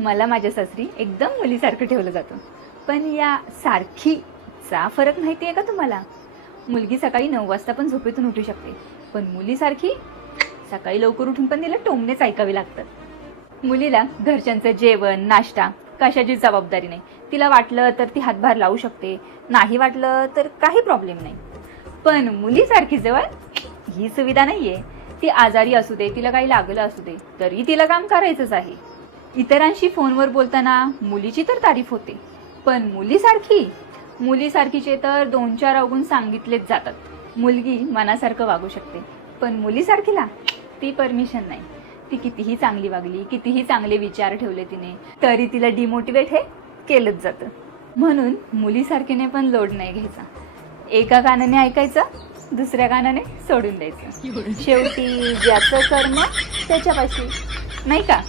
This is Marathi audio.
मला माझ्या सासरी एकदम मुलीसारखं ठेवलं जातं. पण या सारखीचा फरक माहिती आहे का तुम्हाला? मुलगी सकाळी 9 वाजता पण झोपेतून उठू शकते, पण मुलीसारखी सकाळी लवकर उठून पण तिला टोमणेच ऐकावे लागतात. मुलीला घरच्यांचं जेवण नाश्ता कशाची जबाबदारी नाही. तिला वाटलं तर ती हातभार लावू शकते, नाही वाटलं तर काही प्रॉब्लेम नाही. पण मुलीसारखी जवळ ही सुविधा नाहीये. ती आजारी असू दे, तिला काही लागलं असू दे, तरी तिला काम करायचंच आहे. इतरांशी फोनवर बोलताना मुलीची तर तारीफ होते, पण मुलीसारखीचे तर 2-4 अवगुण सांगितलेच जातात. मुलगी मनासारखं वागू शकते, पण मुलीसारखीला ती परमिशन नाही. ती कितीही चांगली वागली, कितीही चांगले विचार ठेवले तिने, तरी तिला डिमोटिवेट हे केलंच जातं. म्हणून मुलीसारखीने पण लोड नाही घ्यायचा. एका कानाने ऐकायचं, दुसऱ्या कानाने सोडून द्यायचं. शेवटी ज्याचं कर्म त्याच्यापाशी, नाही का?